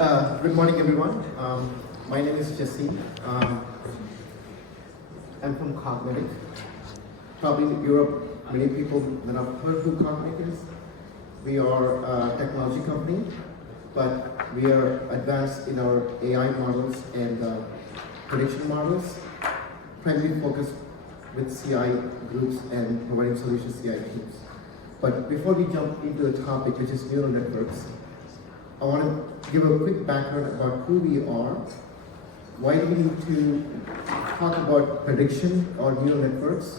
Good morning, everyone. My name is Jaseem. I'm from Kognitic. Probably in Europe, many people that have heard who Kognitic is. We are a technology company, but we are advanced in our AI models and prediction models, primarily focused with CI groups and providing solutions to CI teams. But before we jump into the topic, which is neural networks, I want to give a quick background about who we are, why do we need to talk about prediction or neural networks,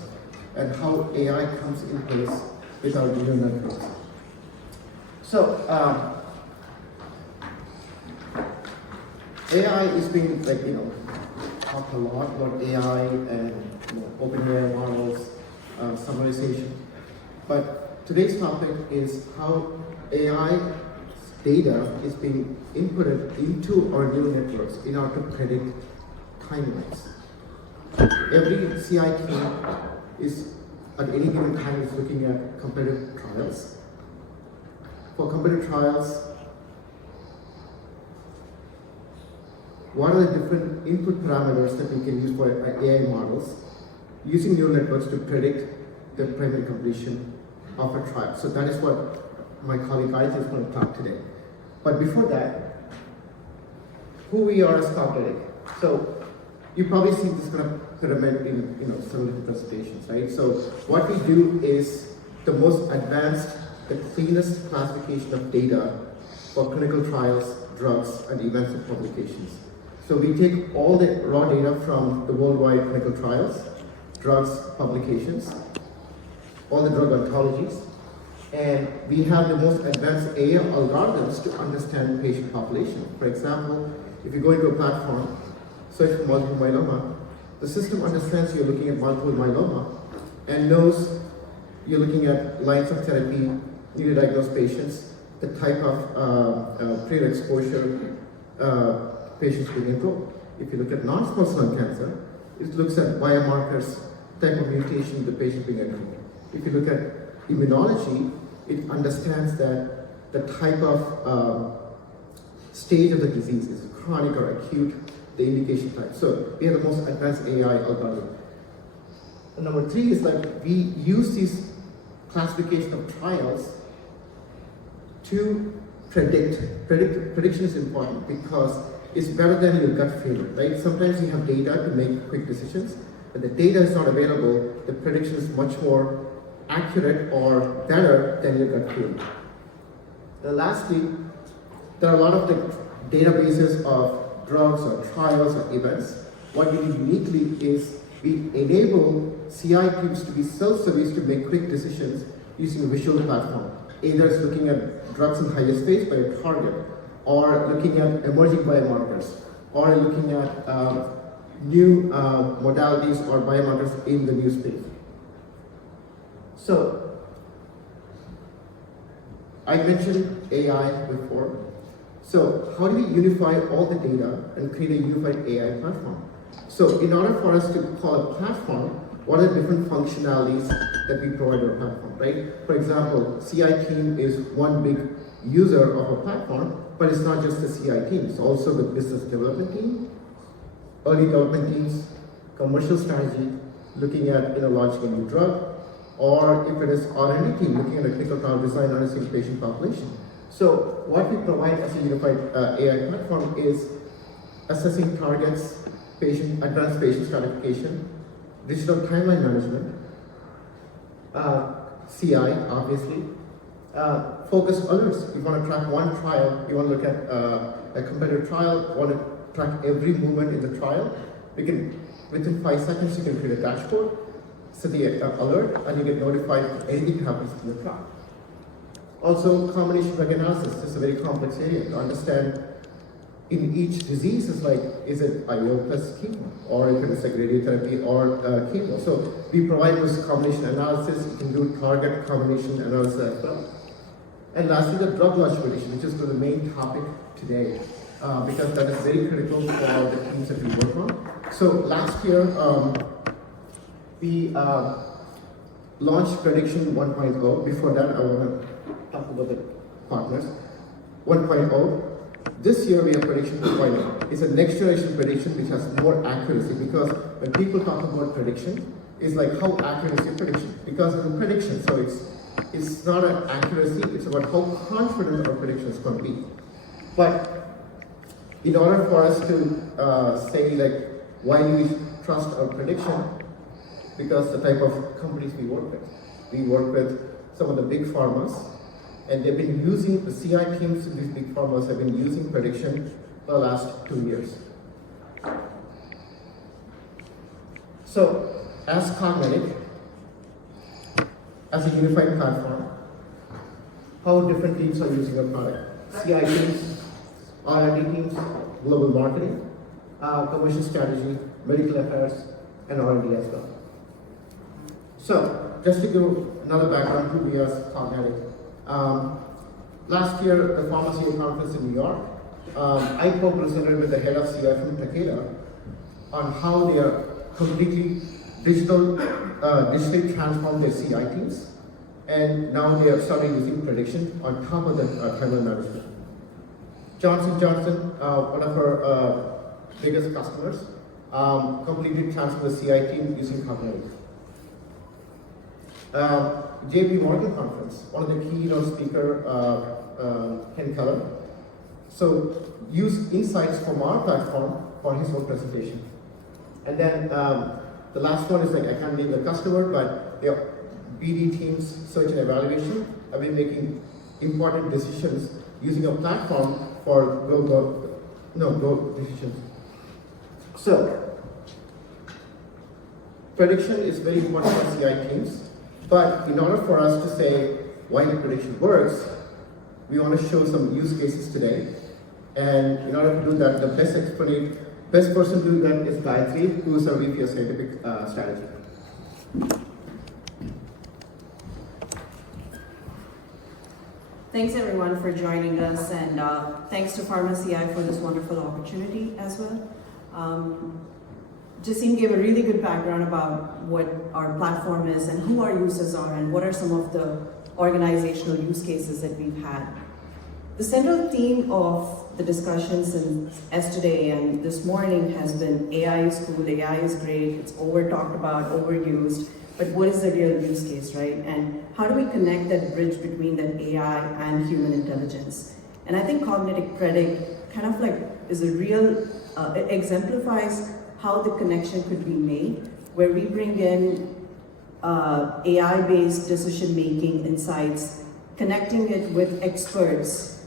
and how AI comes in place with our neural networks. So, AI is being talked a lot about AI and open AI models, summarization. But today's topic is how AI data is being inputted into our neural networks in order to predict timelines. Every CI team is at any given time is looking at competitive trials. For competitive trials, what are the different input parameters that we can use for AI models using neural networks to predict the primary completion of a trial? So that is what my colleague Gayathri is going to talk today. But before that, who we are as Kognitic. So you probably seen this kind of pyramid in some of the presentations, right? So what we do is the most advanced, the cleanest classification of data for clinical trials, drugs, and events and publications. So we take all the raw data from the worldwide clinical trials, drugs, publications, all the drug ontologies, and we have the most advanced AI algorithms to understand patient population. For example, if you go into a platform, search for multiple myeloma, the system understands you're looking at multiple myeloma and knows you're looking at lines of therapy, newly diagnosed patients, the type of pre-exposure patients being enrolled. If you look at non-small cell lung cancer, it looks at biomarkers, type of mutation the patient being enrolled. If you look at immunology, it understands that the type of stage of the disease is chronic or acute, the indication type. So we have the most advanced AI algorithm. And number three is that we use these classification of trials to predict. Prediction is important because it's better than your gut feeling, right? Sometimes you have data to make quick decisions, but the data is not available, the prediction is much more accurate or better than your gut feeling. And lastly, there are a lot of the databases of drugs or trials or events. What we do uniquely is we enable CI teams to be self-service to make quick decisions using a visual platform. Either it's looking at drugs in higher stage by a target, or looking at emerging biomarkers, or looking at new modalities or biomarkers in the new space. So, I mentioned AI before. So, how do we unify all the data and create a unified AI platform? So, in order for us to call a platform, what are the different functionalities that we provide our platform, right? For example, CI team is one big user of a platform, but it's not just the CI team, it's also the business development team, early development teams, commercial strategy, looking at launching a new drug, or if it is R&D team looking at a clinical trial design, understanding patient population. So what we provide as a unified AI platform is assessing targets, advanced patient stratification, digital timeline management, CI obviously, focus alerts. You want to track one trial, you want to look at a competitive trial, you want to track every movement in the trial. We can, within 5 seconds, you can create a dashboard, set the alert, and you get notified if anything happens to the trial. Also, combination drug analysis is a very complex area to understand. In each disease, is it IO plus chemo, or if it is like radiotherapy or chemo. So we provide this combination analysis. You can do target combination analysis as well. And lastly, the drug launch prediction, which is the main topic today, because that is very critical for the teams that we work on. So last year, we launched Prediction 1.0. Before that, I want to talk about the partners. 1.0, This year we have prediction 2.0. It's a next generation prediction which has more accuracy, because when people talk about prediction, it's like how accurate is your prediction? Because it's a prediction, so it's not an accuracy, it's about how confident our prediction is going to be. But in order for us to say like, why do we trust our prediction? Because the type of companies we work with. We work with some of the big pharmas, and they've been using, the CI teams in these big pharmas have been using prediction for the last 2 years. So, as Kognitic, as a unified platform, how different teams are using our product? CI teams, R&D teams, global marketing, commercial strategy, medical affairs, and R&D as well. So, just to give another background who we are as Kognitic. Last year, the PharmaCI conference in New York, I co-presented with the head of CI from Takeda on how they are completely digitally transformed their CI teams, and now they have started using prediction on top of the timeline management. Johnson & Johnson, one of our biggest customers, completely transformed the CI team using Kognitic. JP Morgan conference, one of the keynote speaker, Ken Keller, so use insights from our platform for his whole presentation. And then the last one is like, I can't name the customer, but their BD teams, search and evaluation, have been making important decisions using a platform for growth decisions. So, prediction is very important for CI teams, but in order for us to say why the prediction works, we want to show some use cases today. And in order to do that, the best person to do that is Gayathri, who is our VP of Scientific Strategy. Thanks everyone for joining us, and thanks to PharmaCI for this wonderful opportunity as well. Jaseem gave a really good background about what our platform is and who our users are and what are some of the organizational use cases that we've had. The central theme of the discussions since yesterday and this morning has been AI is cool, AI is great, it's over-talked about, overused, but what is the real use case, right? And how do we connect that bridge between that AI and human intelligence? And I think Kognitic Predict kind of like is a real, exemplifies how the connection could be made, where we bring in AI-based decision-making insights, connecting it with experts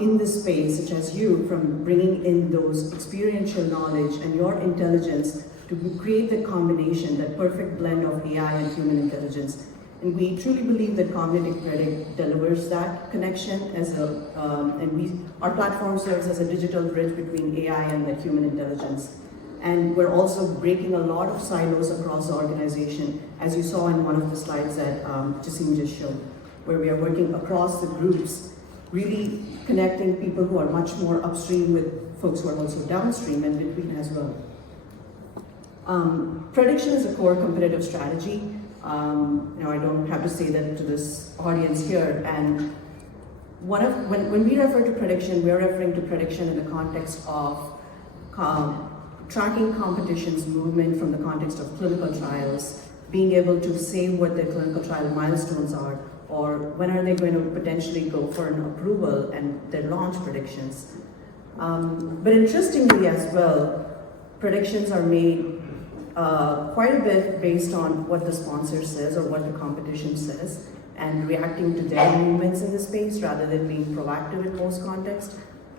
in the space, such as you, from bringing in those experiential knowledge and your intelligence to create the combination, that perfect blend of AI and human intelligence. And we truly believe that Kognitic Predict delivers that connection as our platform serves as a digital bridge between AI and the human intelligence. And we're also breaking a lot of silos across the organization, as you saw in one of the slides that Jaseem just showed, where we are working across the groups, really connecting people who are much more upstream with folks who are also downstream and between as well. Prediction is a core competitive strategy. I don't have to say that to this audience here. And when we refer to prediction, we're referring to prediction in the context of tracking competition's movement from the context of clinical trials, being able to say what their clinical trial milestones are, or when are they going to potentially go for an approval and their launch predictions. But interestingly as well, predictions are made quite a bit based on what the sponsor says or what the competition says, and reacting to their movements in the space rather than being proactive in most contexts.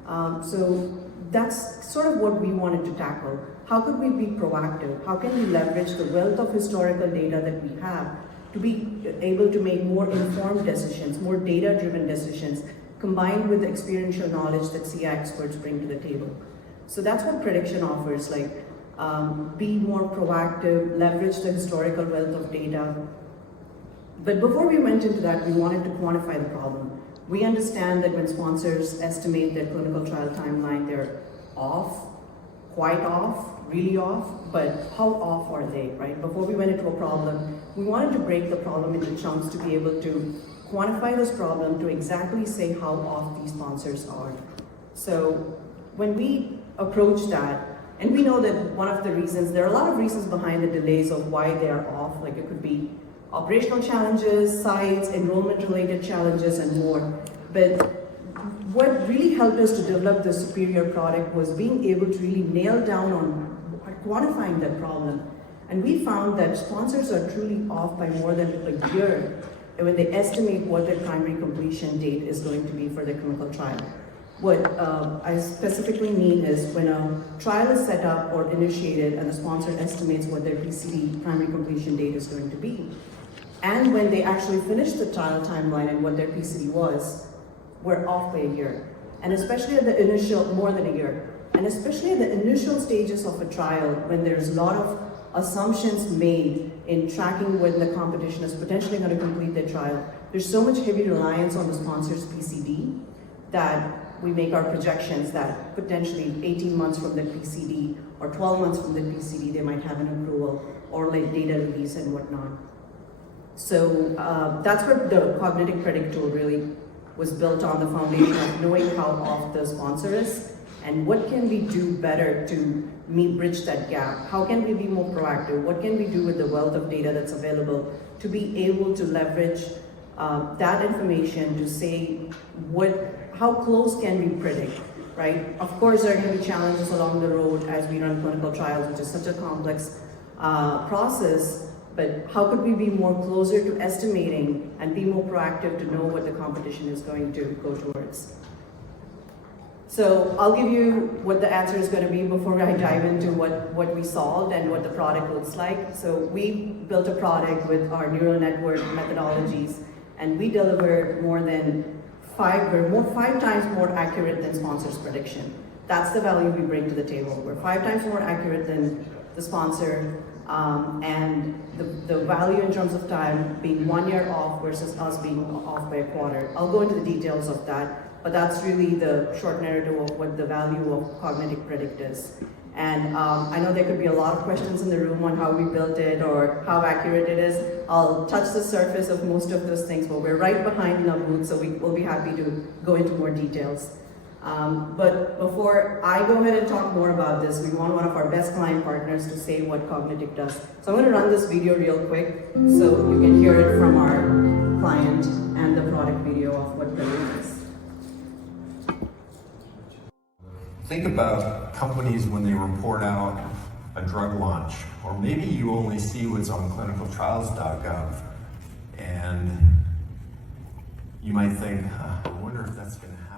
So that's sort of what we wanted to tackle. How could we be proactive? How can we leverage the wealth of historical data that we have to be able to make more informed decisions, more data-driven decisions, combined with the experiential knowledge that CI experts bring to the table? So that's what prediction offers, like be more proactive, leverage the historical wealth of data. But before we went into that, we wanted to quantify the problem. We understand that when sponsors estimate their clinical trial timeline, they're off, quite off, really off, but how off are they, right? Before we went into a problem, we wanted to break the problem into chunks to be able to quantify this problem, to exactly say how off these sponsors are. So when we approach that, and we know that one of the reasons, there are a lot of reasons behind the delays of why they are off, like it could be operational challenges, sites, enrollment-related challenges, and more. But what really helped us to develop this superior product was being able to really nail down on quantifying that problem. And we found that sponsors are truly off by more than a year when they estimate what their primary completion date is going to be for their clinical trial. What I specifically mean is when a trial is set up or initiated and the sponsor estimates what their PCD, primary completion date, is going to be, and when they actually finish the trial timeline and what their PCD was, we're off by a year. And especially at the initial, more than a year, and especially at the initial stages of a trial when there's a lot of assumptions made in tracking when the competition is potentially going to complete their trial. There's so much heavy reliance on the sponsor's PCD that we make our projections that potentially 18 months from the PCD or 12 months from the PCD, they might have an approval or like data release and whatnot. So that's where the Kognitic Predict tool really was built on, the foundation of knowing how off the sponsor is and what can we do better to bridge that gap. How can we be more proactive? What can we do with the wealth of data that's available to be able to leverage that information to say how close can we predict, right? Of course, there are going to be challenges along the road as we run clinical trials, which is such a complex process, but how could we be more closer to estimating and be more proactive to know what the competition is going to go towards? So I'll give you what the answer is going to be before I dive into what we solved and what the product looks like. So we built a product with our neural network methodologies, and we deliver more than five times more accurate than sponsors' prediction. That's the value we bring to the table. We're 5 times more accurate than the sponsor, and the value in terms of time being 1 year off versus us being off by a quarter. I'll go into the details of that, but that's really the short narrative of what the value of Kognitic Predict is. And I know there could be a lot of questions in the room on how we built it or how accurate it is. I'll touch the surface of most of those things, but we're right behind in our booth, so we'll be happy to go into more details. But before I go ahead and talk more about this, we want one of our best client partners to say what Kognitic does. So I'm going to run this video real quick so you can hear it from our client and the product video of what Predict is. Think about companies when they report out a drug launch, or maybe you only see what's on clinicaltrials.gov, and you might think, I wonder if that's going to happen.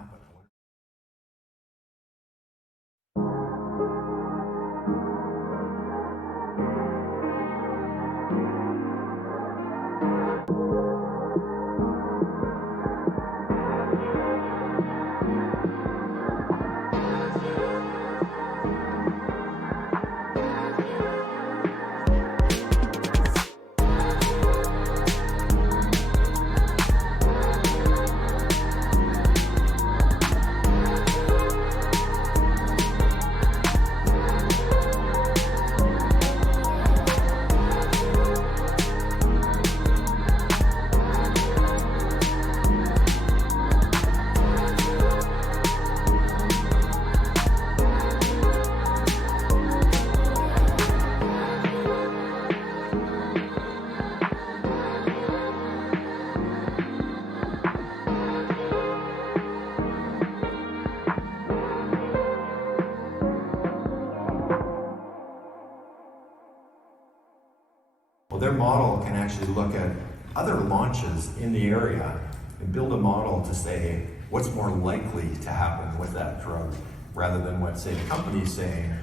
Their model can actually look at other launches in the area and build a model to say what's more likely to happen with that drug, rather than what, say, the company's saying,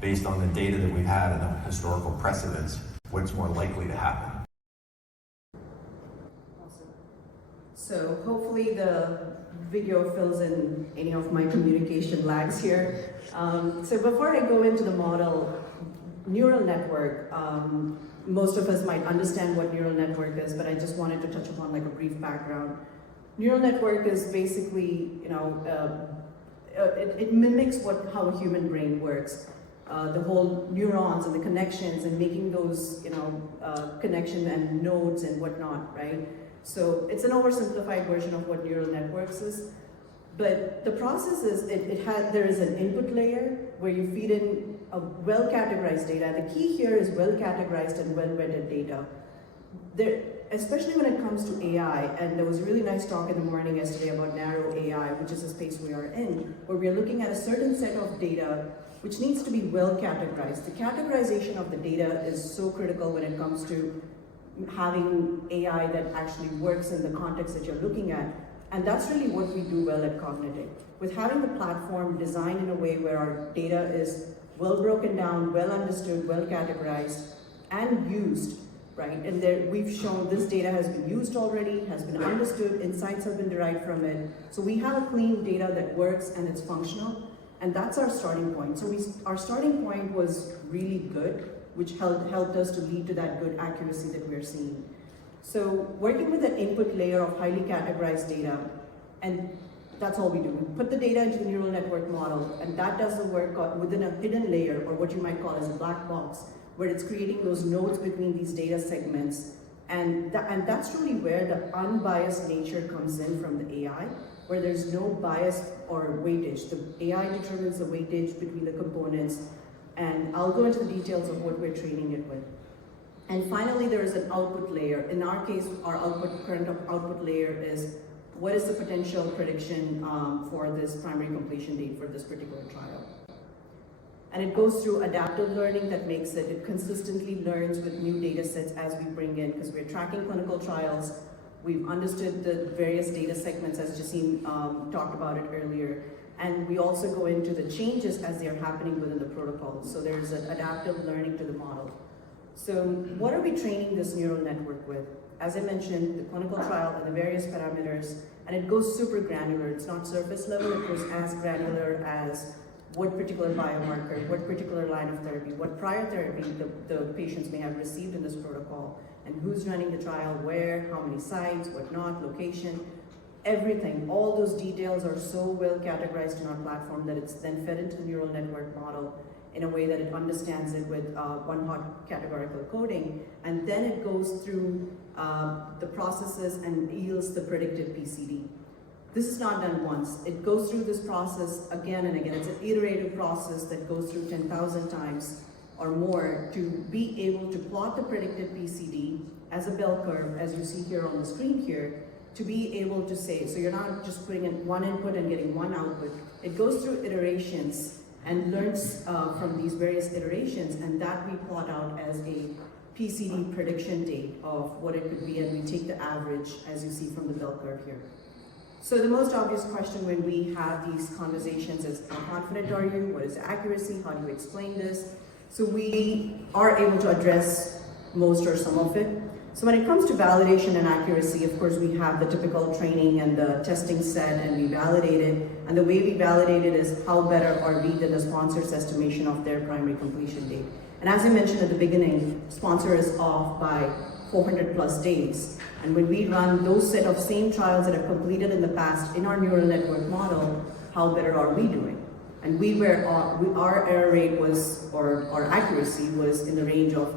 based on the data that we've had and the historical precedents, what's more likely to happen. Awesome. So hopefully the video fills in any of my communication lags here. So before I go into the model, neural network, most of us might understand what neural network is, but I just wanted to touch upon like a brief background. Neural network is basically, it mimics how a human brain works. The whole neurons and the connections and making those, connection and nodes and whatnot, right? So it's an oversimplified version of what neural networks is. But the process is, there is an input layer where you feed in a well-categorized data. The key here is well-categorized and well-vetted data. Especially when it comes to AI, and there was a really nice talk in the morning yesterday about narrow AI, which is a space we are in, where we are looking at a certain set of data which needs to be well-categorized. The categorization of the data is so critical when it comes to having AI that actually works in the context that you're looking at. And that's really what we do well at Kognitic. With having the platform designed in a way where our data is well broken down, well understood, well categorized, and used, right? And we've shown this data has been used already, has been understood, insights have been derived from it. So we have a clean data that works and it's functional, and that's our starting point. So our starting point was really good, which helped us to lead to that good accuracy that we're seeing. So working with an input layer of highly categorized data, and that's all we do. We put the data into the neural network model, and that does the work within a hidden layer, or what you might call as a black box, where it's creating those nodes between these data segments. And that's really where the unbiased nature comes in from the AI, where there's no bias or weightage. The AI determines the weightage between the components, and I'll go into the details of what we're training it with. And finally, there is an output layer. In our case, our current output layer is what is the potential prediction for this primary completion date for this particular trial. And it goes through adaptive learning that makes it consistently learns with new data sets as we bring in, because we're tracking clinical trials. We've understood the various data segments, as Jaseem talked about it earlier. And we also go into the changes as they are happening within the protocol. So there's an adaptive learning to the model. So what are we training this neural network with? As I mentioned, the clinical trial and the various parameters, and it goes super granular. It's not surface level, it goes as granular as what particular biomarker, what particular line of therapy, what prior therapy the patients may have received in this protocol, and who's running the trial, where, how many sites, what not, location, everything. All those details are so well categorized in our platform that it's then fed into the neural network model in a way that it understands it with one-hot categorical coding, and then it goes through the processes and yields the predicted PCD. This is not done once. It goes through this process again and again. It's an iterative process that goes through 10,000 times or more to be able to plot the predicted PCD as a bell curve, as you see here on the screen here, to be able to say, so you're not just putting in one input and getting one output. It goes through iterations and learns from these various iterations, and that we plot out as a PCD prediction date of what it could be, and we take the average, as you see from the bell curve here. So the most obvious question when we have these conversations is, how confident are you? What is accuracy? How do you explain this? So we are able to address most or some of it. So when it comes to validation and accuracy, of course, we have the typical training and the testing set, and we validate it. And the way we validate it is how better are we than the sponsor's estimation of their primary completion date. And as I mentioned at the beginning, sponsor is off by 400 plus days. And when we run those set of same trials that have completed in the past in our neural network model, how better are we doing? And our error rate was, or our accuracy was in the range of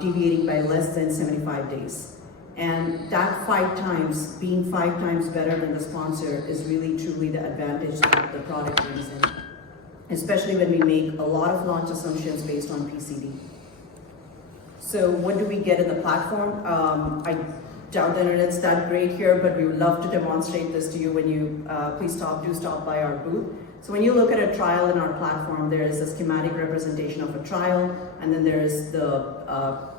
deviating by less than 75 days. And that 5 times, being 5 times better than the sponsor, is really truly the advantage that the product brings in, especially when we make a lot of launch assumptions based on PCD. So what do we get in the platform? I doubt the internet's that great here, but we would love to demonstrate this to you when you please do stop by our booth. So when you look at a trial in our platform, there is a schematic representation of a trial, and then there is the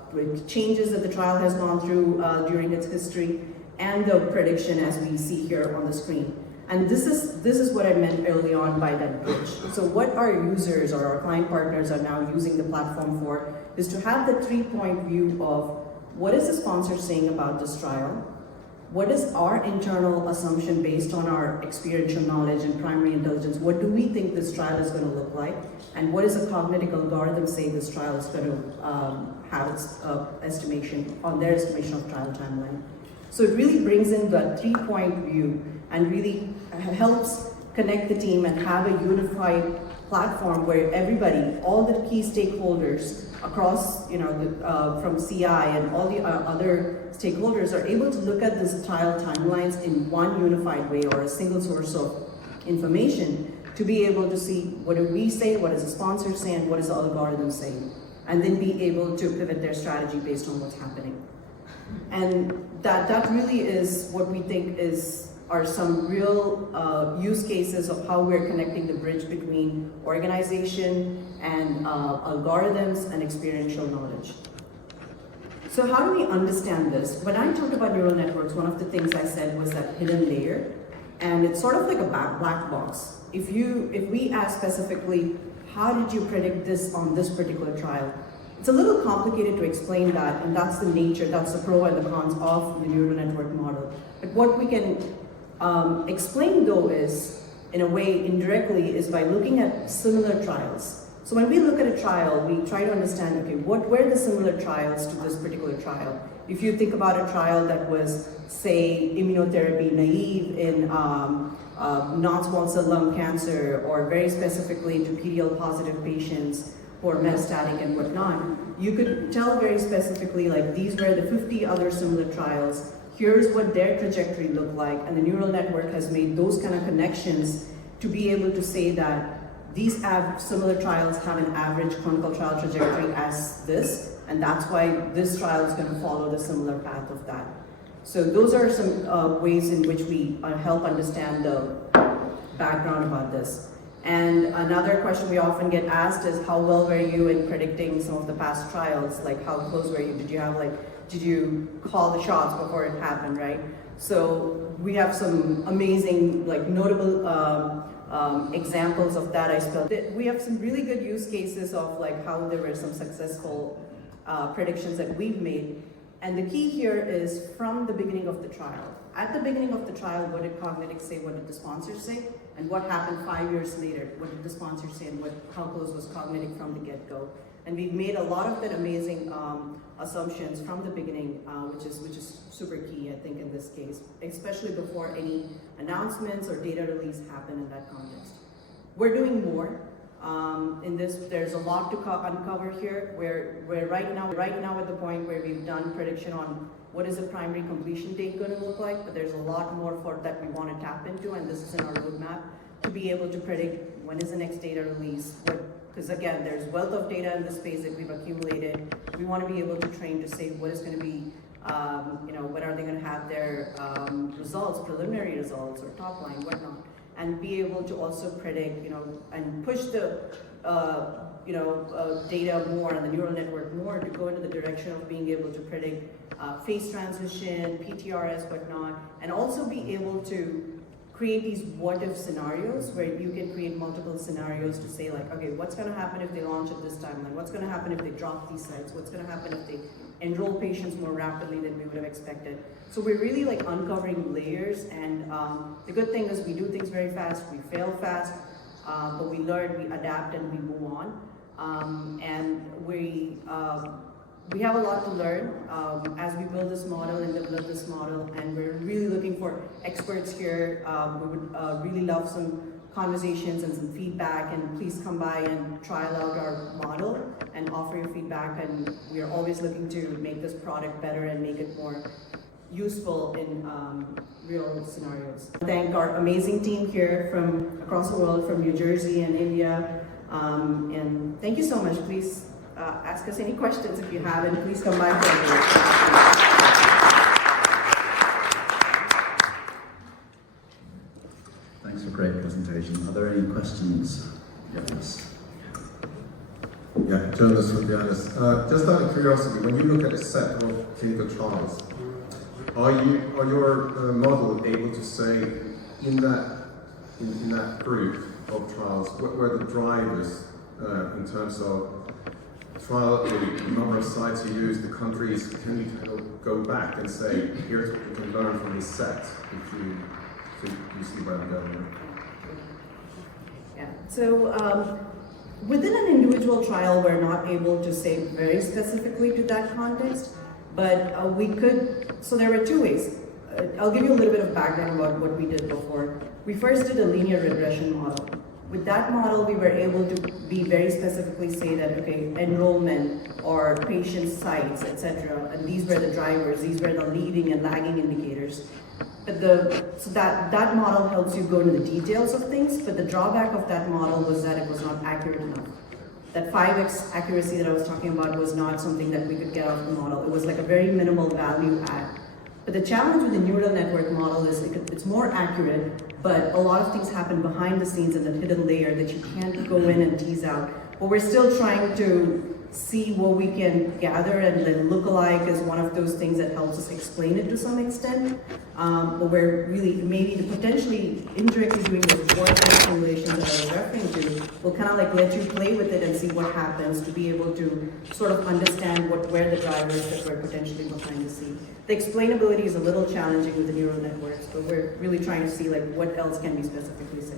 changes that the trial has gone through during its history, and the prediction as we see here on the screen. And this is what I meant early on by that bridge. So what our users or our client partners are now using the platform for is to have the 3-point view of what is the sponsor saying about this trial, what is our internal assumption based on our experiential knowledge and primary intelligence, what do we think this trial is going to look like, and what is a cognitive algorithm say this trial is going to have its estimation on their estimation of trial timeline. So it really brings in that 3-point view and really helps connect the team and have a unified platform where everybody, all the key stakeholders across, from CI and all the other stakeholders are able to look at this trial timelines in one unified way or a single source of information to be able to see what do we say, what does the sponsor say, and what is the algorithm saying, and then be able to pivot their strategy based on what's happening. And that really is what we think are some real use cases of how we're connecting the bridge between organization and algorithms and experiential knowledge. So how do we understand this? When I talked about neural networks, one of the things I said was that hidden layer, and it's sort of like a black box. If we ask specifically, how did you predict this on this particular trial? It's a little complicated to explain that, and that's the nature, that's the pro and the cons of the neural network model. But what we can explain though is, in a way, indirectly, is by looking at similar trials. So when we look at a trial, we try to understand, okay, what were the similar trials to this particular trial? If you think about a trial that was, say, immunotherapy naive in non-small cell lung cancer, or very specifically into PD-L positive patients who are metastatic and whatnot, you could tell very specifically, like, these were the 50 other similar trials, here's what their trajectory looked like, and the neural network has made those kind of connections to be able to say that these similar trials have an average clinical trial trajectory as this, and that's why this trial is going to follow the similar path of that. So those are some ways in which we help understand the background about this. And another question we often get asked is, how well were you in predicting some of the past trials? Like, how close were you? Did you call the shots before it happened, right? So we have some amazing, notable examples of that. We have some really good use cases of how there were some successful predictions that we've made. And the key here is from the beginning of the trial. At the beginning of the trial, what did Kognitic say? What did the sponsors say? And what happened 5 years later? What did the sponsors say? And how close was Kognitic from the get-go? And we've made a lot of that amazing assumptions from the beginning, which is super key, I think, in this case, especially before any announcements or data release happen in that context. We're doing more. In this, there's a lot to uncover here. We're right now at the point where we've done prediction on what is the primary completion date going to look like, but there's a lot more for that we want to tap into, and this is in our roadmap to be able to predict when is the next data release. Because again, there's wealth of data in the space that we've accumulated. We want to be able to train to say what is going to be, when are they going to have their results, preliminary results or top line, whatnot. And be able to also predict, and push the, data more and the neural network more to go into the direction of being able to predict phase transition, PTRS, whatnot, and also be able to create these what-if scenarios where you can create multiple scenarios to say okay, what's going to happen if they launch at this timeline? What's going to happen if they drop these sites? What's going to happen if they enroll patients more rapidly than we would have expected? So we're really uncovering layers, and the good thing is we do things very fast, we fail fast, but we learn, we adapt, and we move on. And we have a lot to learn as we build this model and develop this model, and we're really looking for experts here. We would really love some conversations and some feedback, and please come by and trial out our model and offer your feedback, and we are always looking to make this product better and make it more useful in real scenarios. Thank our amazing team here from across the world, from New Jersey and India, and thank you so much. Please ask us any questions if you have, and please come by for a Thanks for a great presentation. Are there any questions? Yes. Yeah, journalist from Giannis. Just out of curiosity, when you look at a set of clinical trials, are your model able to say in that group of trials what were the drivers in terms of trial, the number of sites you use, the countries? Can you kind of go back and say, here's what you can learn from this set, if you see where I'm going? Yeah. So within an individual trial, we're not able to say very specifically to that context, but we could. So there were two ways. I'll give you a little bit of background about what we did before. we first did a linear regression model. With that model, we were able to be very specifically say that, okay, enrollment or patient sites, etc., and these were the drivers, these were the leading and lagging indicators. But so that model helps you go into the details of things, but the drawback of that model was that it was not accurate enough. That 5x accuracy that I was talking about was not something that we could get out of the model. It was like a very minimal value add. But the challenge with the neural network model is it's more accurate, but a lot of things happen behind the scenes in that hidden layer that you can't go in and tease out. But we're still trying to see what we can gather, and then lookalike is one of those things that helps us explain it to some extent. But we're really maybe potentially indirectly doing those vortex simulations that I was referring to will kind of like let you play with it and see what happens to be able to sort of understand where the drivers that were potentially behind the scene. The explainability is a little challenging with the neural networks, but we're really trying to see like what else can we specifically say.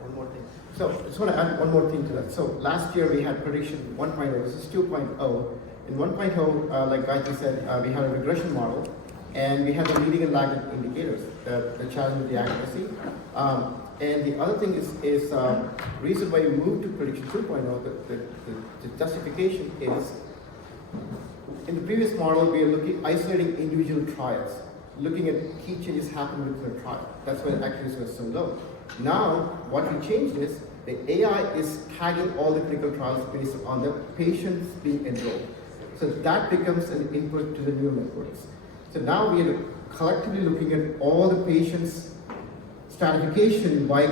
One more thing. So I just want to add one more thing to that. So last year we had prediction 1.0, this is 2.0. In 1.0, like Gayathri said, we had a regression model, and we had the leading and lagging indicators, the challenge with the accuracy. And the other thing is reason why you moved to prediction 2.0, the justification is, in the previous model, we are isolating individual trials, looking at key changes happening within a trial. That's why the accuracy was so low. Now, what we changed is, the AI is tagging all the clinical trials based on the patients being enrolled. So that becomes an input to the neural networks. So now we are collectively looking at all the patients' stratification by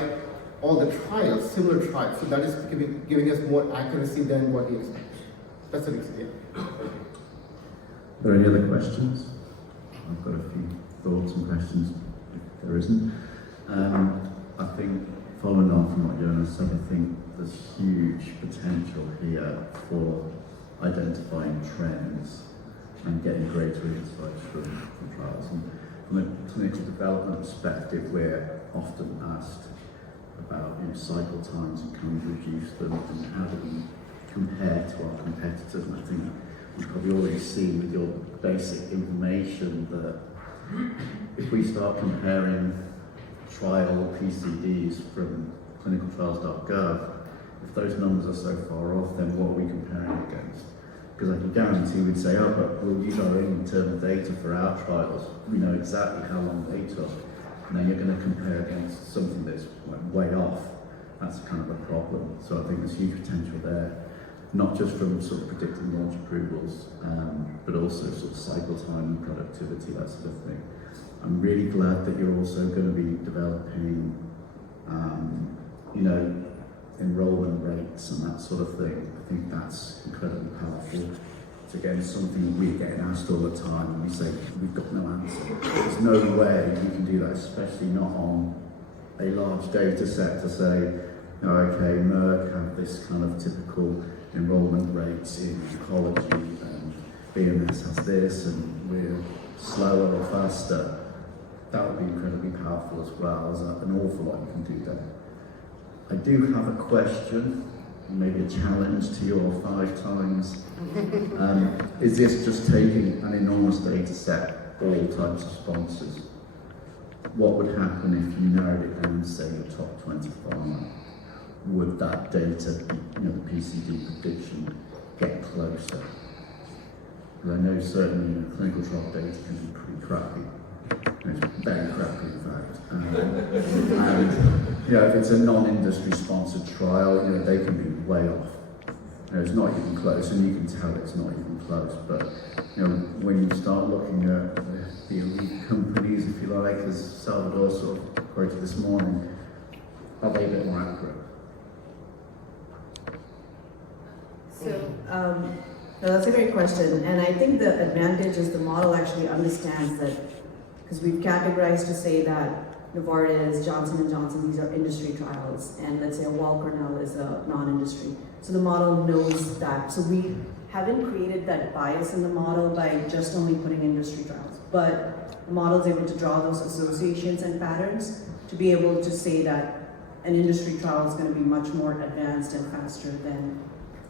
all the trials, similar trials. So that is giving us more accuracy than what we expect. That's the reason, yeah. Are there any other questions? I've got a few thoughts and questions if there isn't. I think, following on from what Jonas said, I think there's huge potential here for identifying trends and getting greater insights from trials. And from a clinical development perspective, we're often asked about cycle times and can we reduce them, and how do we compare to our competitors. And I think you've probably already seen with your basic information that if we start comparing trial PCDs from clinicaltrials.gov, if those numbers are so far off, then what are we comparing against? Because I can guarantee we'd say, oh, but we'll use our own internal data for our trials. We know exactly how long they took. And then you're going to compare against something that's way off. That's kind of a problem. So I think there's huge potential there, not just from sort of predicting launch approvals, but also sort of cycle time and productivity, that sort of thing. I'm really glad that you're also going to be developing, enrollment rates and that sort of thing. I think that's incredibly powerful. It's again something we're getting asked all the time, and we say we've got no answer. There's no way we can do that, especially not on a large data set to say, okay, Merck have this kind of typical enrollment rates in oncology, and BMS has this, and we're slower or faster. That would be incredibly powerful as well. There's an awful lot you can do there. I do have a question, maybe a challenge to your 5 times. Is this just taking an enormous data set, all types of sponsors? What would happen if you narrowed it down to say your top 20 pharma? Would that data, the PCD prediction, get closer? Because I know certainly clinical trial data can be pretty crappy. It's very crappy, in fact. And if it's a non-industry sponsored trial, they can be way off. It's not even close, and you can tell it's not even close. But when you start looking at the elite companies, if you like, as Salvador sort of quoted this morning, are they a bit more accurate? So, no, that's a great question, and I think the advantage is the model actually understands that, because we've categorized to say that Novartis, Johnson & Johnson, these are industry trials, and let's say a Wall Cornell is a non-industry. So the model knows that. So we haven't created that bias in the model by just only putting industry trials, but the model is able to draw those associations and patterns to be able to say that an industry trial is going to be much more advanced and faster than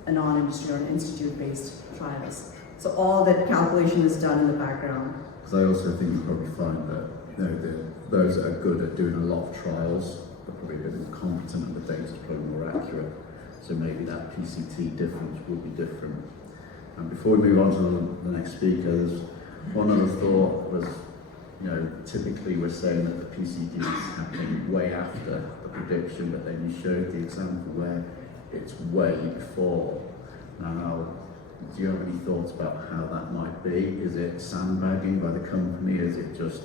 a non-industry or an institute-based trials. So all that calculation is done in the background. Because I also think you probably find that those that are good at doing a lot of trials are probably a bit more competent and the data's probably more accurate. So maybe that PCT difference will be different. And before we move on to the next speaker, there's one other thought was, typically we're saying that the PCT is happening way after the prediction, but then you showed the example where it's way before. Now, do you have any thoughts about how that might be? Is it sandbagging by the company? Is it just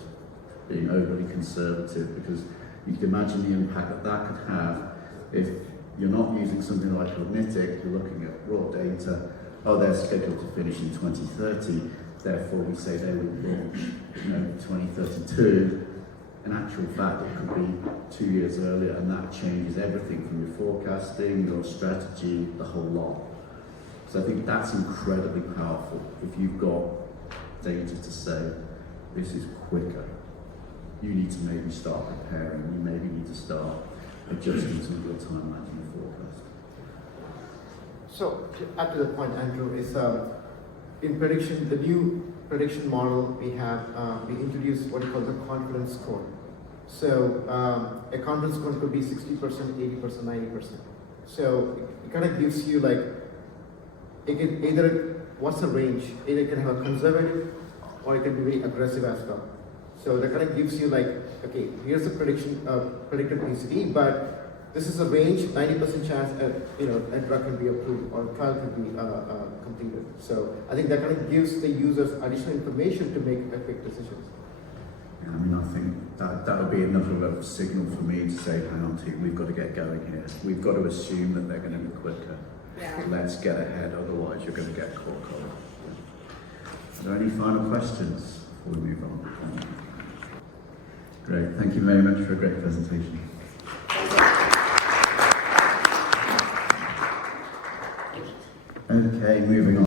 being overly conservative? Because you can imagine the impact that that could have if you're not using something like Kognitic, you're looking at raw data, they're scheduled to finish in 2030, therefore we say they will launch 2032. In actual fact, it could be 2 years earlier, and that changes everything from your forecasting, your strategy, the whole lot. So I think that's incredibly powerful. If you've got data to say, this is quicker, you need to maybe start preparing, you maybe need to start adjusting some of your timelines and your forecast. So, to add to the point, Andrew, is in prediction, the new prediction model we have, we introduced what we call the confidence score. So, a confidence score could be 60%, 80%, 90%. So, it kind of gives you like, it can either, what's the range? Either it can have a conservative or it can be very aggressive as well. So that kind of gives you like, okay, here's the predicted PCT, but this is a range, 90% chance a drug can be approved or a trial can be completed. So I think that kind of gives the users additional information to make quick decisions. Yeah, I think that would be enough of a signal for me to say, hang on, team, we've got to get going here. We've got to assume that they're going to be quicker. Yeah. Let's get ahead, otherwise you're going to get caught cold. Are there any final questions before we move on? Great, thank you very much for a great presentation. Okay, moving on.